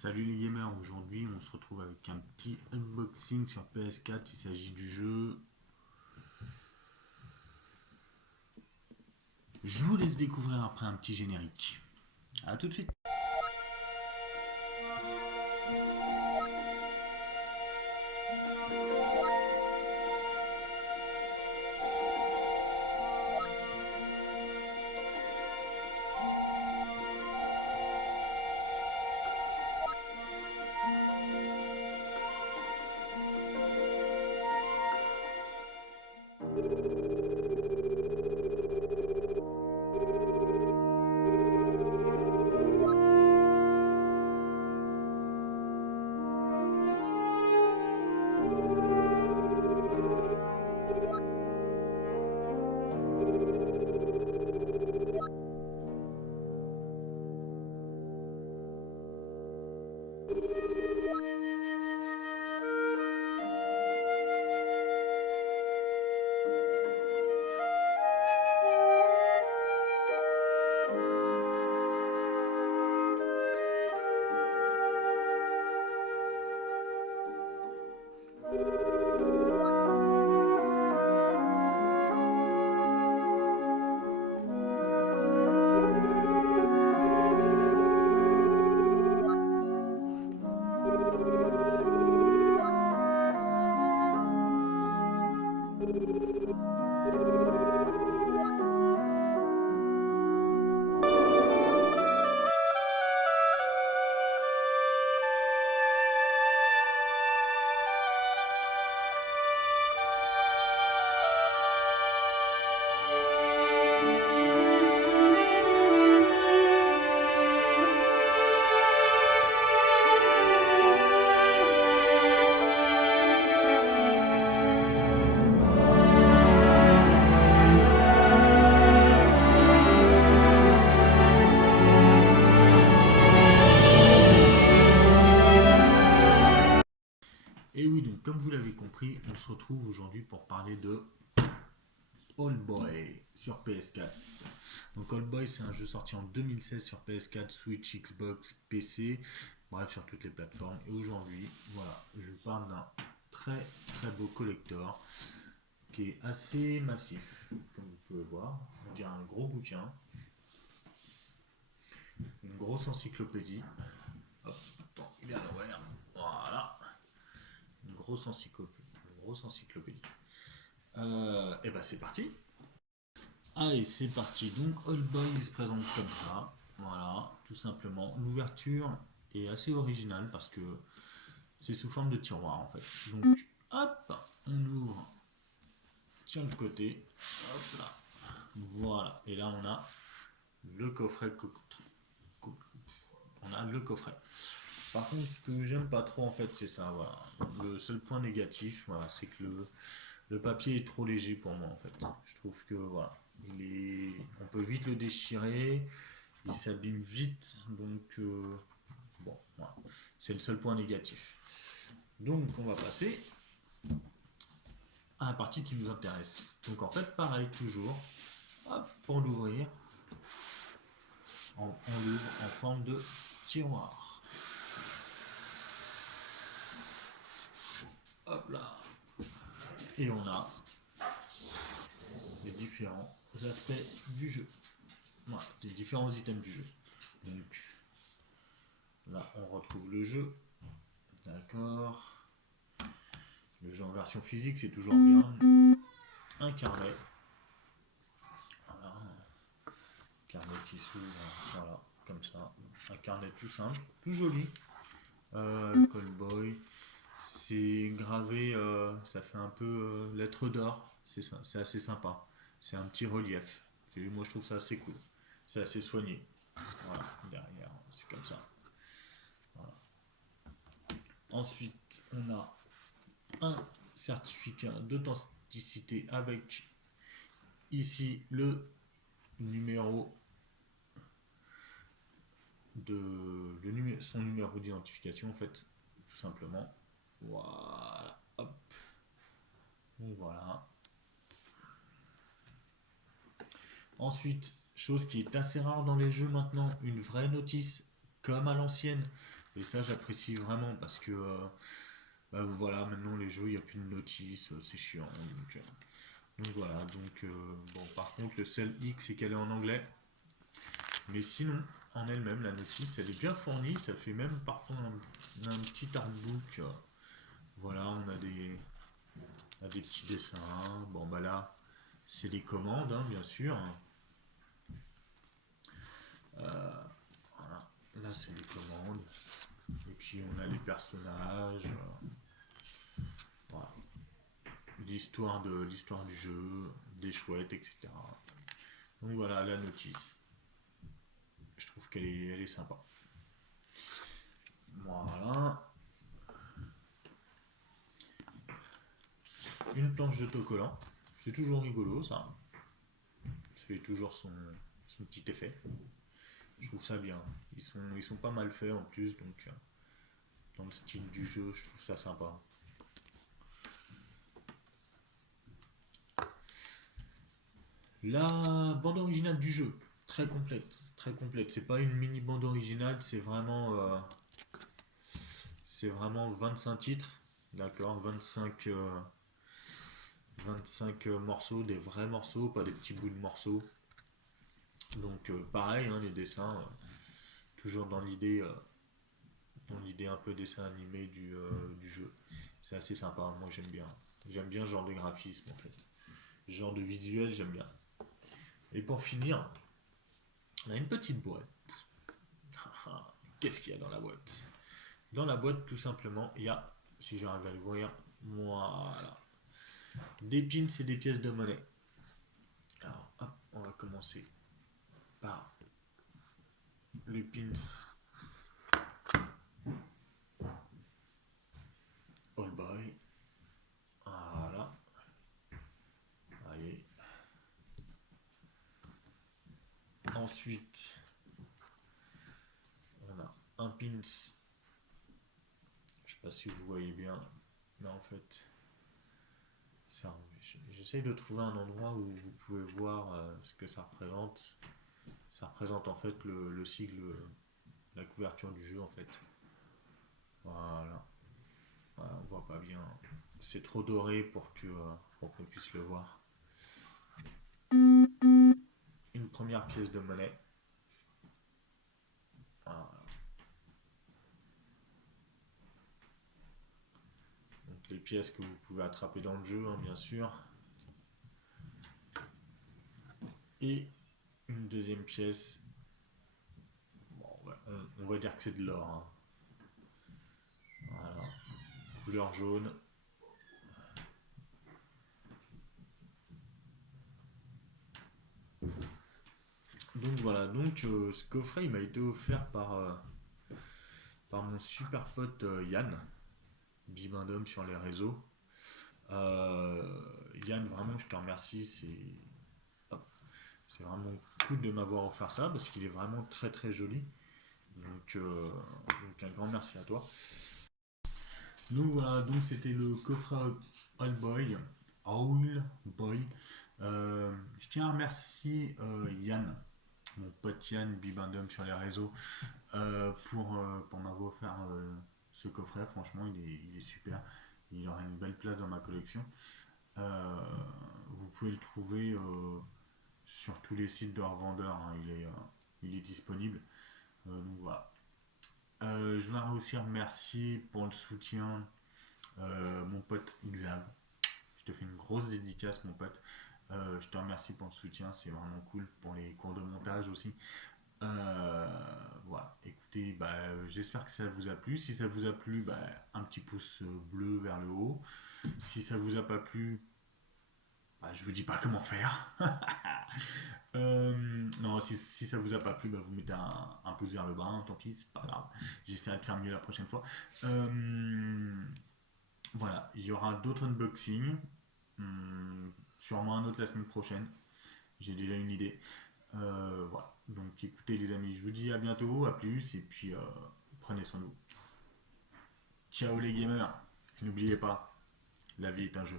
Salut les gamers, aujourd'hui on se retrouve avec un petit unboxing sur PS4, il s'agit du jeu. Je vous laisse découvrir après un petit générique. A tout de suite. Et oui, donc comme vous l'avez compris, on se retrouve aujourd'hui pour parler de Old Boy sur PS4. Donc Old Boy, c'est un jeu sorti en 2016 sur PS4, Switch, Xbox, PC, bref sur toutes les plateformes. Et aujourd'hui, voilà, je vous parle d'un très très beau collector qui est assez massif, comme vous pouvez voir. On dirait un gros bouquin, une grosse encyclopédie. Hop, attends, il est à l'envers. Voilà, une grosse encyclopédie. Une grosse encyclopédie. Et ben c'est parti. Allez, c'est parti. Donc, Old Boy il se présente comme ça. Voilà, tout simplement. L'ouverture est assez originale parce que c'est sous forme de tiroir en fait. Donc, hop, on ouvre sur le côté. Hop là. Voilà. Et là, on a le coffret. On a le coffret. Par contre, ce que j'aime pas trop en fait, c'est ça. Voilà. Le seul point négatif, voilà, c'est que le papier est trop léger pour moi en fait. Je trouve que voilà, on peut vite le déchirer, il s'abîme vite, donc bon, voilà. C'est le seul point négatif. Donc on va passer à la partie qui nous intéresse. Donc en fait, pareil toujours, hop, pour l'ouvrir, on l'ouvre en forme de tiroir. Hop là. Et on a les différents aspects du jeu. Voilà, les différents items du jeu. Donc là, on retrouve le jeu. D'accord. Le jeu en version physique, c'est toujours bien. Un carnet. Voilà. Un carnet qui s'ouvre, voilà, comme ça. Un carnet tout simple, tout joli. Callboy. C'est gravé, ça fait un peu lettre d'or. C'est assez sympa. C'est un petit relief. Moi, je trouve ça assez cool. C'est assez soigné. Voilà, derrière, c'est comme ça. Voilà. Ensuite, on a un certificat d'authenticité avec ici numéro son numéro d'identification en fait, tout simplement. Voilà, hop. Donc voilà. Ensuite, chose qui est assez rare dans les jeux maintenant, une vraie notice comme à l'ancienne Et ça, j'apprécie vraiment parce que bah, voilà, maintenant les jeux, il n'y a plus de notice, c'est chiant. Donc voilà, bon, par contre, le seul hic, c'est qu'elle est en anglais. Mais sinon, en elle-même, la notice, elle est bien fournie. Ça fait même parfois un petit artbook. Voilà, on a des petits dessins. Bon, bah là, c'est des commandes, hein, bien sûr. Voilà. Là, c'est des commandes. Et puis, on a les personnages. Voilà. L'histoire du jeu, des chouettes, etc. Donc voilà, la notice. Je trouve elle est sympa. Voilà. Une planche d'autocollant. C'est toujours rigolo, ça. Ça fait toujours son petit effet. Je trouve ça bien. Ils sont pas mal faits en plus, donc dans le style du jeu, je trouve ça sympa. La bande originale du jeu, très complète, très complète. C'est pas une mini bande originale, c'est vraiment 25 titres, d'accord, 25 morceaux, des vrais morceaux, pas des petits bouts de morceaux. Donc pareil, hein, les dessins, toujours dans l'idée un peu dessin animé du jeu. C'est assez sympa, moi j'aime bien. J'aime bien ce genre de graphisme en fait. Ce genre de visuel, j'aime bien. Et pour finir, on a une petite boîte. Qu'est-ce qu'il y a dans la boîte? Dans la boîte, tout simplement, il y a, si j'arrive à l'ouvrir, voilà, des pins et des pièces de monnaie. Alors, hop, on va commencer par les pins All Boy. Voilà. Allez. Ensuite, on a un pins. Je sais pas si vous voyez bien, mais en fait, j'essaye de trouver un endroit où vous pouvez voir ce que ça représente. Ça représente en fait le sigle, la couverture du jeu en fait. Voilà. Voilà, on voit pas bien. C'est trop doré pour qu'on puisse le voir. Une première pièce de monnaie. Voilà. Donc les pièces que vous pouvez attraper dans le jeu, hein, bien sûr. Et une deuxième pièce. Bon, ouais, on va dire que c'est de l'or, hein. Voilà. Couleur jaune. Donc voilà, ce coffret il m'a été offert par mon super pote Yann, Bibendum sur les réseaux. Euh, Yann, vraiment, je te remercie. C'est vraiment cool de m'avoir offert ça parce qu'il est vraiment très très joli. Donc un grand merci à toi. Donc voilà, donc c'était le coffret All Boy. All Boy. Je tiens à remercier Yann, mon pote Yann Bibendum sur les réseaux, pour m'avoir offert ce coffret. Franchement, il est super. Il aura une belle place dans ma collection. Euh, Vous pouvez le trouver sur tous les sites de revendeurs, hein. Il est disponible. Donc voilà. Je voudrais aussi remercier pour le soutien mon pote Xav. Je te fais une grosse dédicace, mon pote. Je te remercie pour le soutien, c'est vraiment cool pour les cours de montage aussi. Voilà, écoutez, bah, j'espère que ça vous a plu. Si ça vous a plu, bah, un petit pouce bleu vers le haut. Si ça vous a pas plu, bah, je vous dis pas comment faire. Non, si ça vous a pas plu, bah, vous mettez un pouce vers le bas, hein, tant pis, c'est pas grave. J'essaierai de faire mieux la prochaine fois. Voilà, il y aura d'autres unboxings. Sûrement un autre la semaine prochaine. J'ai déjà une idée. Voilà. Donc écoutez les amis, je vous dis à bientôt, à plus, et puis prenez soin de vous. Ciao les gamers. N'oubliez pas, la vie est un jeu.